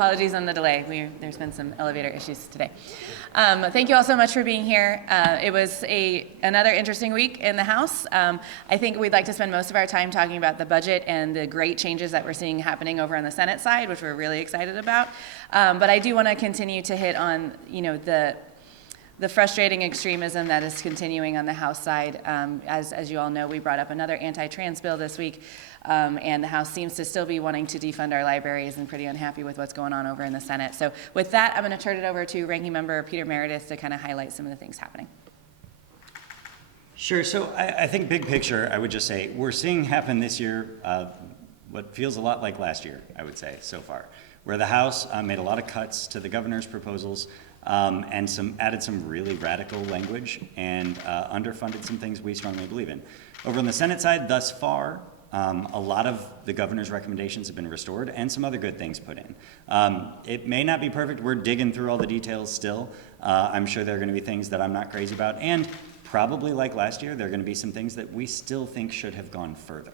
apologies on the delay. There's been some elevator issues today. Thank you all so much for being here. It was another interesting week in the House. I think we'd like to spend most of our time talking about the budget and the great changes that we're seeing happening over on the Senate side, which we're really excited about. But I do want to continue to hit on, the frustrating extremism that is continuing on the House side. As you all know, we brought up another anti-trans bill this week, and the House seems to still be wanting to defund our libraries and pretty unhappy with what's going on over in the Senate. So with that, I'm going to turn it over to Ranking Member Peter Meredith to kind of highlight some of the things happening. Sure. So I think big picture, I would just say we're seeing happen this year what feels a lot like last year, I would say, so far, where the House made a lot of cuts to the governor's proposals, and added some really radical language and underfunded some things we strongly believe in. Over on the Senate side, thus far, a lot of the governor's recommendations have been restored and some other good things put in. It may not be perfect. We're digging through all the details still. I'm sure there are going to be things that I'm not crazy about, and probably like last year, there are going to be some things that we still think should have gone further.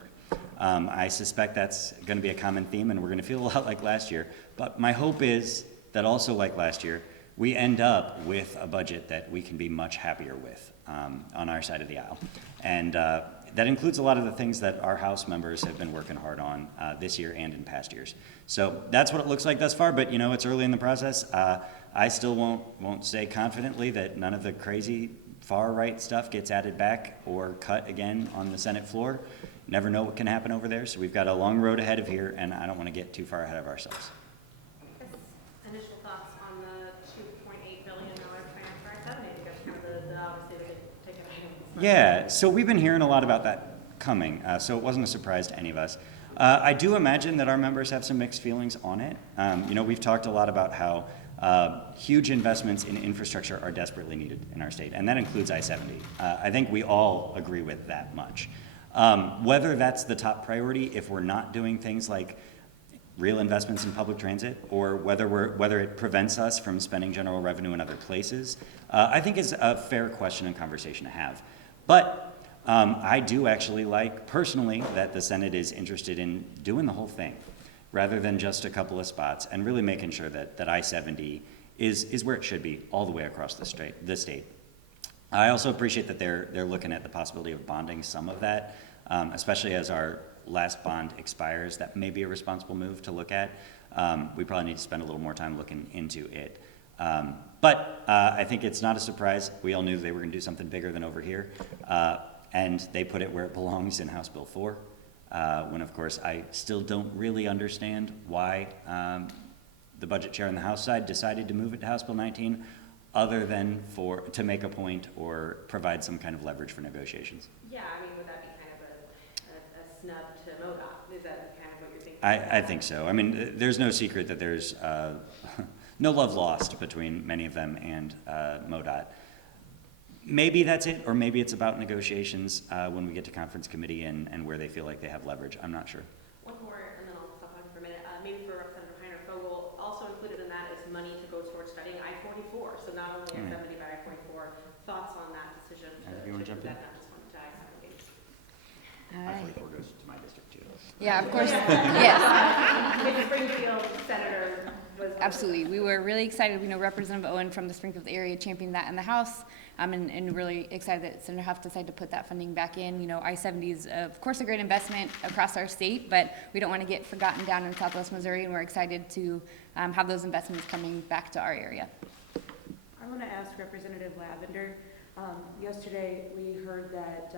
I suspect that's going to be a common theme, and we're going to feel a lot like last year. But my hope is that also like last year, we end up with a budget that we can be much happier with on our side of the aisle. And that includes a lot of the things that our House members have been working hard on this year and in past years. So that's what it looks like thus far, but it's early in the process. I still won't say confidently that none of the crazy far-right stuff gets added back or cut again on the Senate floor. Never know what can happen over there, so we've got a long road ahead of here, and I don't want to get too far ahead of ourselves. Initial thoughts on the $2.8 billion transfer? I mean, kind of obviously they take it. Yeah, so we've been hearing a lot about that coming, so it wasn't a surprise to any of us. I do imagine that our members have some mixed feelings on it. We've talked a lot about how huge investments in infrastructure are desperately needed in our state, and that includes I-70. I think we all agree with that much. Whether that's the top priority, if we're not doing things like real investments in public transit, or whether it prevents us from spending general revenue in other places, I think is a fair question and conversation to have. But I do actually like, personally, that the Senate is interested in doing the whole thing, rather than just a couple of spots, and really making sure that I-70 is where it should be, all the way across the state. I also appreciate that they're looking at the possibility of bonding some of that, especially as our last bond expires. That may be a responsible move to look at. We probably need to spend a little more time looking into it. But I think it's not a surprise. We all knew they were going to do something bigger than over here, and they put it where it belongs in House Bill 4, when, of course, I still don't really understand why the budget chair on the House side decided to move it to House Bill 19, other than to make a point or provide some kind of leverage for negotiations. Yeah, I mean, would that be kind of a snub to MoDOT? Is that kind of what you're thinking? I think so. I mean, there's no secret that there's no love lost between many of them and MoDOT. Maybe that's it, or maybe it's about negotiations when we get to conference committee and where they feel like they have leverage. I'm not sure. One more, and then I'll stop talking for a minute. Maybe for Representative Heiner-Fogel, also included in that is money to go towards studying I-44. So not only I-70 but I-44. Thoughts on that decision to move that not just one to I-70? I-44 goes to my district too. Yeah, of course. Yes. Springfield Senator was absolutely. We were really excited. We know Representative Owen from the Springfield area championed that in the House, and really excited that Senator Huff decided to put that funding back in. I-70 is, of course, a great investment across our state, but we don't want to get forgotten down in Southwest Missouri, and we're excited to have those investments coming back to our area. I want to ask Representative Lavender. Yesterday, we heard that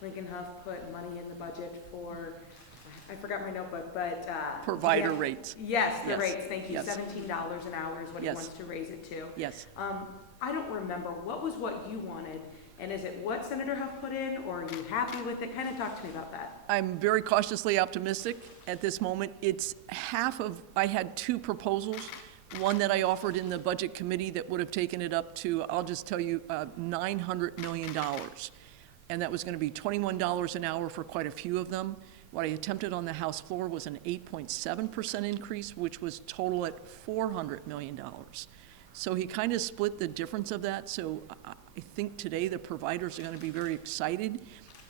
Lincoln Huff put money in the budget for, I forgot my notebook, but provider rates. Yes, the yes. rates. Thank you. Yes. $17 an hour is what yes. he wants to raise it to. Yes. I don't remember what was what you wanted, and is it what Senator Huff put in, or are you happy with it? Kind of talk to me about that. I'm very cautiously optimistic at this moment. It's half of. I had two proposals. One that I offered in the budget committee that would have taken it up to, I'll just tell you, $900 million. And that was going to be $21 an hour for quite a few of them. What I attempted on the House floor was an 8.7% increase, which was total at $400 million. So he kind of split the difference of that. So I think today the providers are going to be very excited,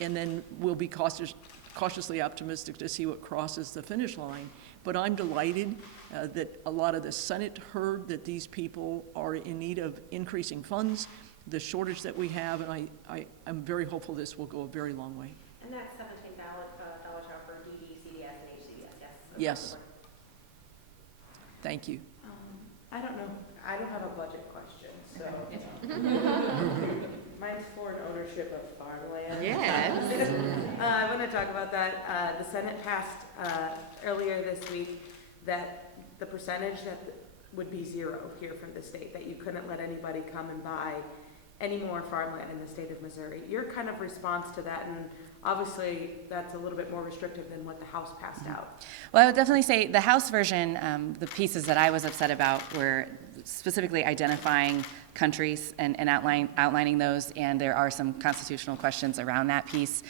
and then we'll be cautiously optimistic to see what crosses the finish line. But I'm delighted that a lot of the Senate heard that these people are in need of increasing funds, the shortage that we have, and I'm very hopeful this will go a very long way. And that's $17 out for DD, CDS, and HCDS, yes? Yes. Thank you. I don't know, I don't have a budget question, so. Mine's for an ownership of farmland. Yes. I want to talk about that. The Senate passed earlier this week that the percentage that would be zero here from the state, that you couldn't let anybody come and buy any more farmland in the state of Missouri. Your kind of response to that, and obviously that's a little bit more restrictive than what the House passed out. Well, I would definitely say the House version, the pieces that I was upset about were specifically identifying countries and outlining those, and there are some constitutional questions around that piece.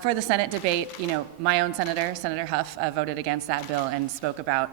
For the Senate debate, my own Senator Huff, voted against that bill and spoke about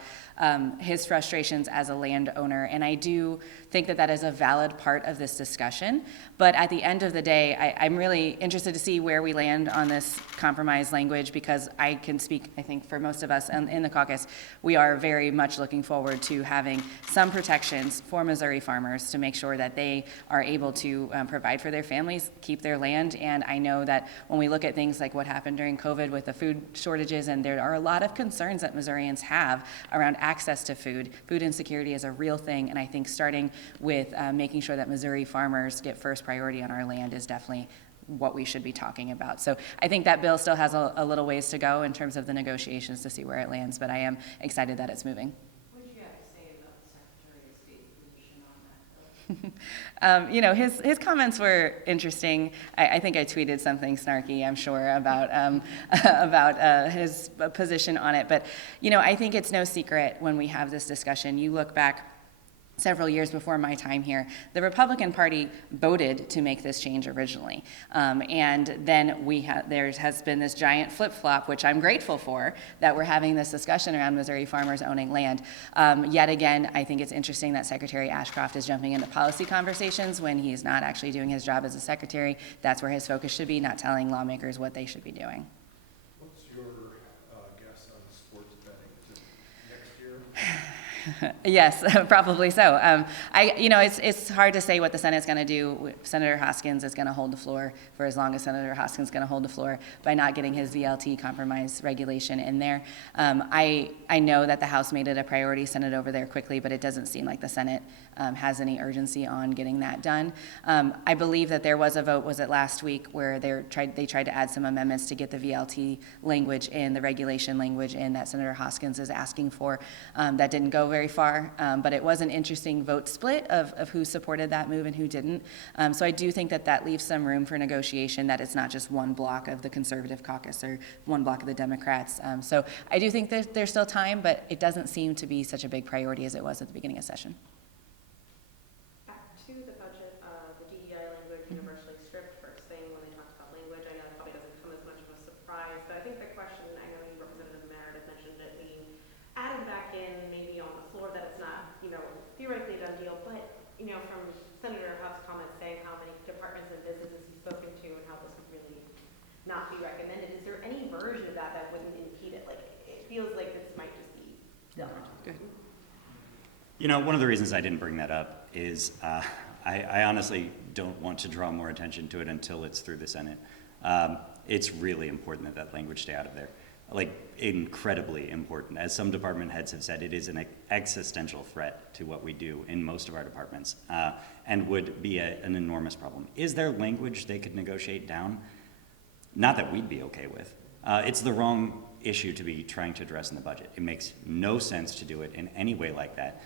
his frustrations as a landowner, and I do think that that is a valid part of this discussion. But at the end of the day, I'm really interested to see where we land on this compromise language, because I can speak, I think, for most of us in the caucus, we are very much looking forward to having some protections for Missouri farmers to make sure that they are able to provide for their families, keep their land. And I know that when we look at things like what happened during COVID with the food shortages, and there are a lot of concerns that Missourians have around access to food. Food insecurity is a real thing, and I think starting with making sure that Missouri farmers get first priority on our land is definitely what we should be talking about. So I think that bill still has a little ways to go in terms of the negotiations to see where it lands, but I am excited that it's moving. What did you have to say about the Secretary of State's position on that bill? His comments were interesting. I think I tweeted something snarky, I'm sure, about his position on it. But, I think it's no secret when we have this discussion. You look back several years before my time here, the Republican Party voted to make this change originally. And then there has been this giant flip-flop, which I'm grateful for, that we're having this discussion around Missouri farmers owning land. Yet again, I think it's interesting that Secretary Ashcroft is jumping into policy conversations when he's not actually doing his job as a secretary. That's where his focus should be, not telling lawmakers what they should be doing. What's your guess on sports betting? Is it next year? Yes, probably so. It's hard to say what the Senate's going to do. Senator Hoskins is going to hold the floor for as long as Senator Hoskins is going to hold the floor by not getting his VLT compromise regulation in there. I know that the House made it a priority, sent it over there quickly, but it doesn't seem like the Senate has any urgency on getting that done. I believe that there was a vote, was it last week, where they tried to add some amendments to get the VLT language in, the regulation language in that Senator Hoskins is asking for. That didn't go very far, but it was an interesting vote split of who supported that move and who didn't. So I do think that leaves some room for negotiation, that it's not just one block of the conservative caucus or one block of the Democrats. So I do think there's still time, but it doesn't seem to be such a big priority as it was at the beginning of session. Back to the budget, the DEI language universally stripped first thing when they talked about language. I know it probably doesn't come as much of a surprise, but I think the question, I know you, Representative Meredith, mentioned it being added back in maybe on the floor, that it's not, theoretically a done deal, but, from Senator Huff's comments saying how many departments and businesses he's spoken to and how this would really not be recommended, is there any version of that wouldn't impede it? Like, it feels like this might just be done. Good. One of the reasons I didn't bring that up is I honestly don't want to draw more attention to it until it's through the Senate. It's really important that language stay out of there. Like, incredibly important. As some department heads have said, it is an existential threat to what we do in most of our departments, and would be an enormous problem. Is there language they could negotiate down? Not that we'd be okay with. It's the wrong issue to be trying to address in the budget. It makes no sense to do it in any way like that.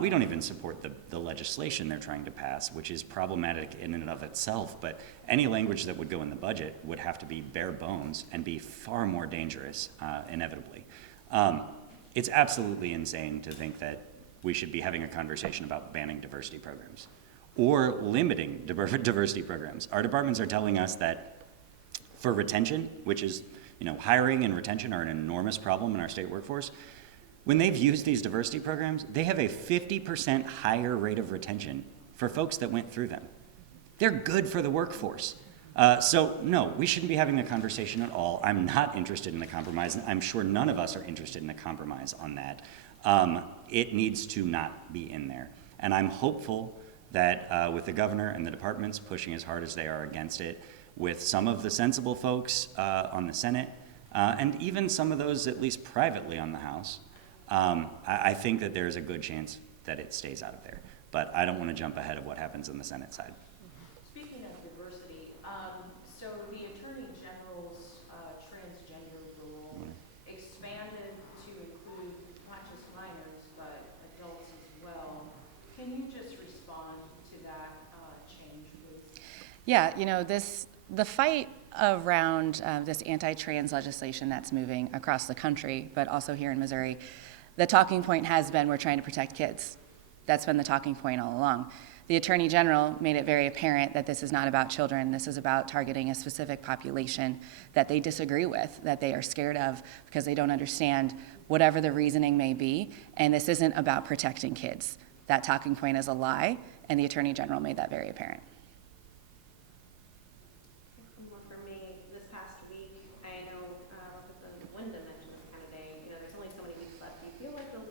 We don't even support the legislation they're trying to pass, which is problematic in and of itself, but any language that would go in the budget would have to be bare bones and be far more dangerous, inevitably. It's absolutely insane to think that we should be having a conversation about banning diversity programs or limiting diversity programs. Our departments are telling us that for retention, which is, hiring and retention are an enormous problem in our state workforce. When they've used these diversity programs, they have a 50% higher rate of retention for folks that went through them. They're good for the workforce. So no, we shouldn't be having a conversation at all. I'm not interested in a compromise, and I'm sure none of us are interested in a compromise on that. It needs to not be in there. And I'm hopeful that with the governor and the departments pushing as hard as they are against it, with some of the sensible folks on the Senate, and even some of those at least privately on the House, I think that there's a good chance that it stays out of there. But I don't want to jump ahead of what happens on the Senate side. Speaking of diversity, so the Attorney General's transgender rule expanded to include not just minors, but adults as well. Can you just respond to that change, please? Yeah, the fight around this anti-trans legislation that's moving across the country, but also here in Missouri, the talking point has been we're trying to protect kids. That's been the talking point all along. The Attorney General made it very apparent that this is not about children. This is about targeting a specific population that they disagree with, that they are scared of because they don't understand whatever the reasoning may be. And this isn't about protecting kids. That talking point is a lie, and the Attorney General made that very apparent. Well, for me, this past week, I know Linda mentioned this kind of day, there's only so many weeks left. Do you feel like the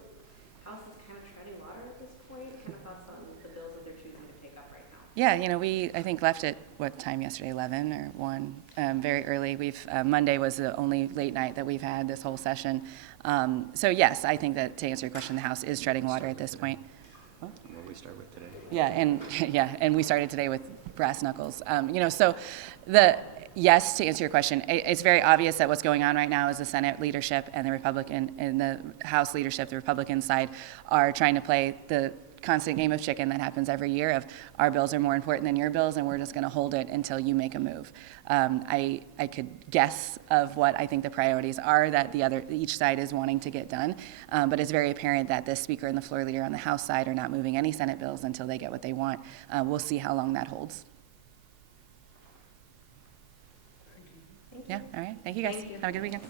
House is kind of treading water at this point? Kind of thoughts on the bills that they're choosing to take up right now? Yeah, we, I think, left at what time yesterday, 11 or 1, very early. Monday was the only late night that we've had this whole session. So yes, I think that to answer your question, the House is treading water at this point. What we start with today? Yeah, and we started today with brass knuckles. So yes, to answer your question, it's very obvious that what's going on right now is the Senate leadership and the House leadership, the Republican side, are trying to play the constant game of chicken that happens every year of our bills are more important than your bills and we're just going to hold it until you make a move. I could guess of what I think the priorities are that each side is wanting to get done, but it's very apparent that the Speaker and the floor leader on the House side are not moving any Senate bills until they get what they want. We'll see how long that holds. Yeah, all right. Thank you guys. Thank you. Have a good weekend.